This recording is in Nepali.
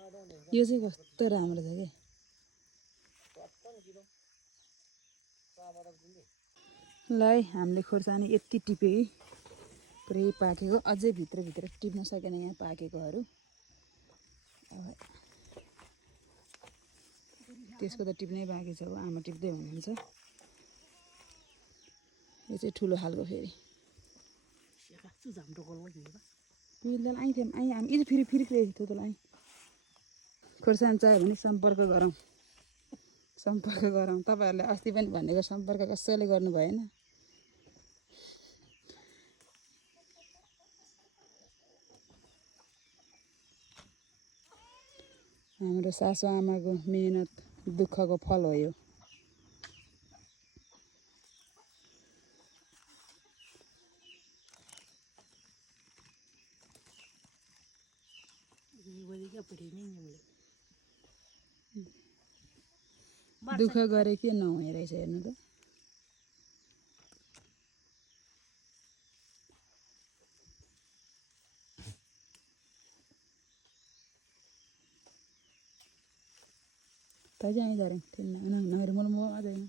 यो चाहिँ कस्तो राम्रो छ क्या ल है हामीले खोर्सानी यति टिप्यो है पुरै पाकेको अझै भित्रभित्र टिप्न सकेन यहाँ पाकेकोहरू अब त्यसको त टिप्नै बाँकी छ अब आमा टिप्दै हुनुहुन्छ यो चाहिँ ठुलो खालको फेरि पिल्दाल आइ थियौँ आइ हामी यो चाहिँ फेरि थोतोल आइ खोर्सानी चाहियो भने सम्पर्क गरौँ तपाईँहरूले अस्ति पनि भनेको सम्पर्क कसैले गर्नु भएन हाम्रो सासु आमाको मेहनत दुःखको फल हो यो दुःख गरे के नहुने रहेछ हेर्नु त तै चाहिँ आइदारे थिएन नहेर मलाई म आउँदैन